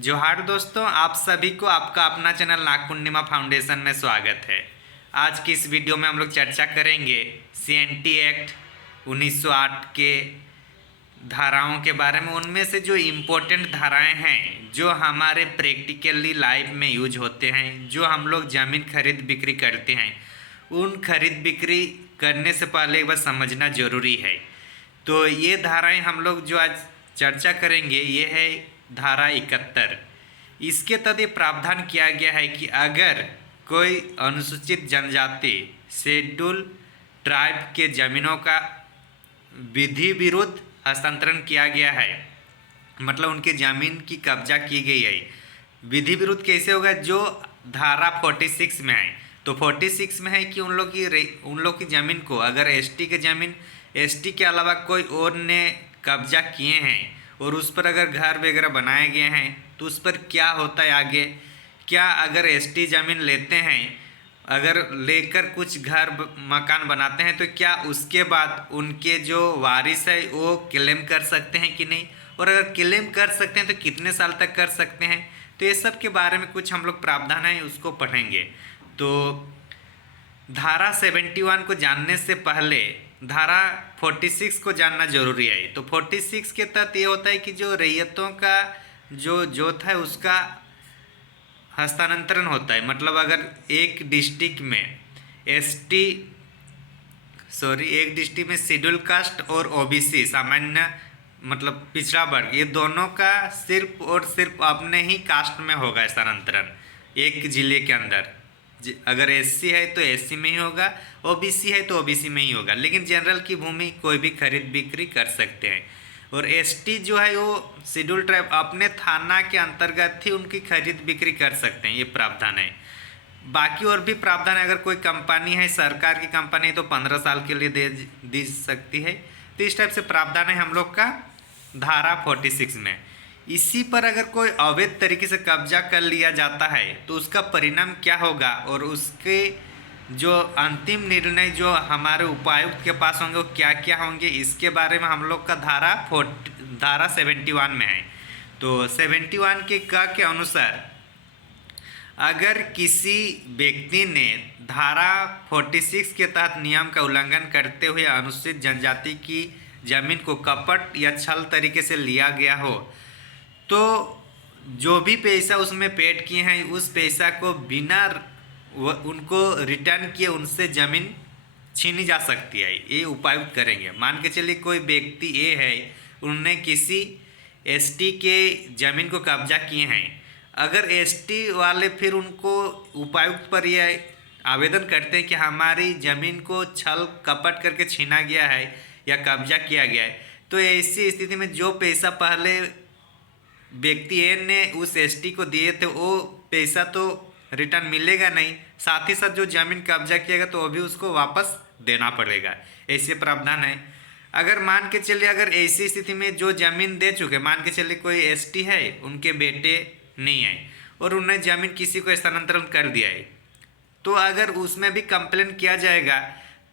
जोहार दोस्तों, आप सभी को आपका अपना चैनल नाग पूर्णिमा फाउंडेशन में स्वागत है। आज की इस वीडियो में हम लोग चर्चा करेंगे सीएनटी एक्ट 1908 के धाराओं के बारे में। उनमें से जो इम्पोर्टेंट धाराएं हैं जो हमारे प्रैक्टिकली लाइफ में यूज होते हैं, जो हम लोग ज़मीन खरीद बिक्री करते हैं, उन खरीद बिक्री करने से पहले एक बार समझना ज़रूरी है। तो ये धाराएं हम लोग जो आज चर्चा करेंगे ये है धारा 71। इसके तहत ये प्रावधान किया गया है कि अगर कोई अनुसूचित जनजाति शेड्यूल ट्राइब के ज़मीनों का विधि विरुद्ध हस्तांतरण किया गया है, मतलब उनके ज़मीन की कब्जा की गई है, विधि विरुद्ध कैसे होगा? जो धारा 46 में है। तो 46 में है कि उन लोग की ज़मीन को अगर एसटी के ज़मीन एसटी के अलावा कोई और ने कब्जा किए हैं और उस पर अगर घर वगैरह बनाए गए हैं तो उस पर क्या होता है आगे। क्या अगर एसटी ज़मीन लेते हैं, अगर लेकर कुछ घर मकान बनाते हैं, तो क्या उसके बाद उनके जो वारिस है वो क्लेम कर सकते हैं कि नहीं, और अगर क्लेम कर सकते हैं तो कितने साल तक कर सकते हैं। तो ये सब के बारे में कुछ हम लोग प्रावधान है उसको पढ़ेंगे। तो धारा 71 को जानने से पहले धारा 46 को जानना जरूरी है। तो 46 के तहत ये होता है कि जो रैयतों का जो जोत है उसका हस्तांतरण होता है। मतलब अगर एक डिस्ट्रिक्ट में शेड्यूल कास्ट और ओबीसी सामान्य मतलब पिछड़ा वर्ग, ये दोनों का सिर्फ और सिर्फ अपने ही कास्ट में होगा स्थानांतरण एक जिले के अंदर। अगर एससी है तो एससी में ही होगा, ओबीसी है तो ओबीसी में ही होगा, लेकिन जनरल की भूमि कोई भी खरीद बिक्री कर सकते हैं। और एसटी जो है वो शेड्यूल ट्राइब अपने थाना के अंतर्गत ही उनकी खरीद बिक्री कर सकते हैं, ये प्रावधान है। बाकी और भी प्रावधान है, अगर कोई कंपनी है, सरकार की कंपनी है, तो 15 साल के लिए दी सकती है। तो इस टाइप से प्रावधान है हम लोग का धारा 46 में। इसी पर अगर कोई अवैध तरीके से कब्जा कर लिया जाता है तो उसका परिणाम क्या होगा, और उसके जो अंतिम निर्णय जो हमारे उपायुक्त के पास होंगे वो क्या क्या होंगे, इसके बारे में हम लोग का धारा 71 में है। तो 71 के क के अनुसार अगर किसी व्यक्ति ने धारा 46 के तहत नियम का उल्लंघन करते हुए अनुसूचित जनजाति की जमीन को कपट या छल तरीके से लिया गया हो, तो जो भी पैसा उसमें पेड किए हैं उस पैसा को बिना उनको रिटर्न किए उनसे ज़मीन छीनी जा सकती है। ये उपायुक्त करेंगे। मान के चलिए कोई व्यक्ति ए है, उन्होंने किसी एसटी के ज़मीन को कब्जा किए हैं। अगर एसटी वाले फिर उनको उपायुक्त पर यह आवेदन करते हैं कि हमारी ज़मीन को छल कपट करके छीना गया है या कब्जा किया गया है, तो ऐसी स्थिति में जो पैसा पहले व्यक्ति ए ने उस एसटी को दिए थे वो पैसा तो रिटर्न मिलेगा नहीं, साथ ही साथ जो जमीन कब्जा किएगा तो वो भी उसको वापस देना पड़ेगा। ऐसे प्रावधान है। अगर मान के चलिए अगर ऐसी स्थिति में जो जमीन दे चुके, मान के चलिए कोई एसटी है, उनके बेटे नहीं है और उन्होंने जमीन किसी को स्थानांतरण कर दिया है, तो अगर उसमें भी कंप्लेन किया जाएगा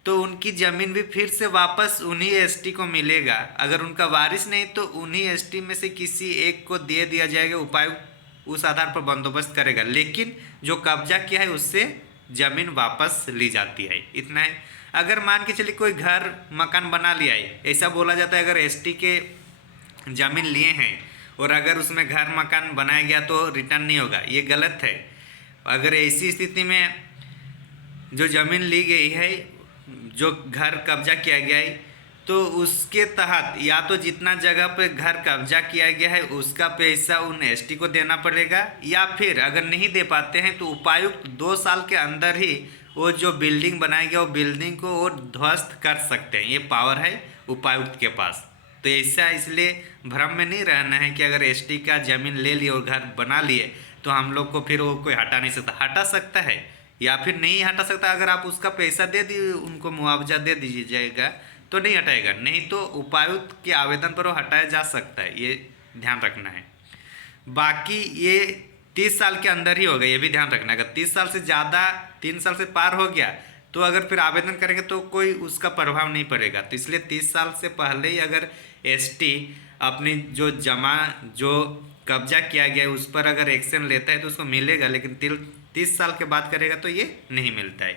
तो उनकी ज़मीन भी फिर से वापस उन्हीं एसटी को मिलेगा। अगर उनका वारिस नहीं तो उन्हीं एसटी में से किसी एक को दे दिया जाएगा। उपायुक्त उस आधार पर बंदोबस्त करेगा, लेकिन जो कब्जा किया है उससे ज़मीन वापस ली जाती है। इतना है। अगर मान के चलिए कोई घर मकान बना लिया है, ऐसा बोला जाता है अगर एसटी के ज़मीन लिए हैं और अगर उसमें घर मकान बनाया गया तो रिटर्न नहीं होगा, ये गलत है। अगर ऐसी स्थिति में जो ज़मीन ली गई है, जो घर कब्जा किया गया है, तो उसके तहत या तो जितना जगह पे घर कब्जा किया गया है उसका पैसा उन एसटी को देना पड़ेगा, या फिर अगर नहीं दे पाते हैं तो उपायुक्त 2 साल के अंदर ही वो जो बिल्डिंग बनाया गया वो बिल्डिंग को वो ध्वस्त कर सकते हैं। ये पावर है उपायुक्त के पास। तो ऐसा इसलिए भ्रम में नहीं रहना है कि अगर एसटी का ज़मीन ले लिए और घर बना लिए तो हम लोग को फिर वो कोई हटा नहीं सकता। हटा सकता है या फिर नहीं हटा सकता। अगर आप उसका पैसा दे दिए, उनको मुआवजा दे दीजिएगा तो नहीं हटाएगा, नहीं तो उपायुक्त के आवेदन पर वो हटाया जा सकता है। ये ध्यान रखना है। बाकी ये 30 साल के अंदर ही होगा, ये भी ध्यान रखना है। अगर 30 साल से ज़्यादा 3 साल से पार हो गया तो अगर फिर आवेदन करेंगे तो कोई उसका प्रभाव नहीं पड़ेगा। तो इसलिए 30 साल से पहले ही अगर एसटी अपनी जो कब्जा किया गया है उस पर अगर एक्शन लेता है तो उसको मिलेगा, लेकिन 30 साल के बाद करेगा तो ये नहीं मिलता है।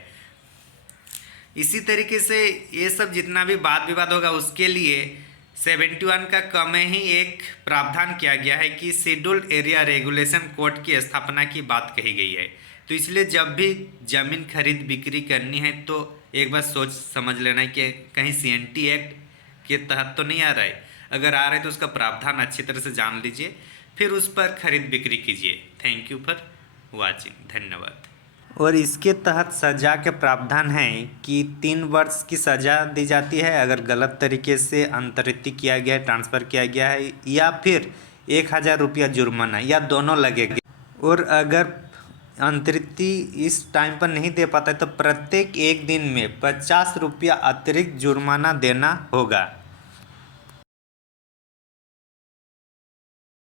इसी तरीके से ये सब जितना भी वाद विवाद होगा उसके लिए 71 का कम ही एक प्रावधान किया गया है कि शेड्यूल्ड एरिया रेगुलेशन कोड की स्थापना की बात कही गई है। तो इसलिए जब भी जमीन खरीद बिक्री करनी है तो एक बार सोच समझ लेना है कि कहीं CNT एक्ट के तहत तो नहीं आ रहा है। अगर आ रहा है तो उसका प्रावधान अच्छी तरह से जान लीजिए, फिर उस पर खरीद बिक्री कीजिए। थैंक यू फॉर वॉचिंग, धन्यवाद। और इसके तहत सजा के प्रावधान है कि 3 वर्ष की सजा दी जाती है अगर गलत तरीके से अंतरित किया गया है, ट्रांसफ़र किया गया है, या फिर 1000 रुपया जुर्माना, या दोनों लगेंगे। और अगर अंतरित इस टाइम पर नहीं दे पाता है तो प्रत्येक 1 दिन में 50 रुपया अतिरिक्त जुर्माना देना होगा।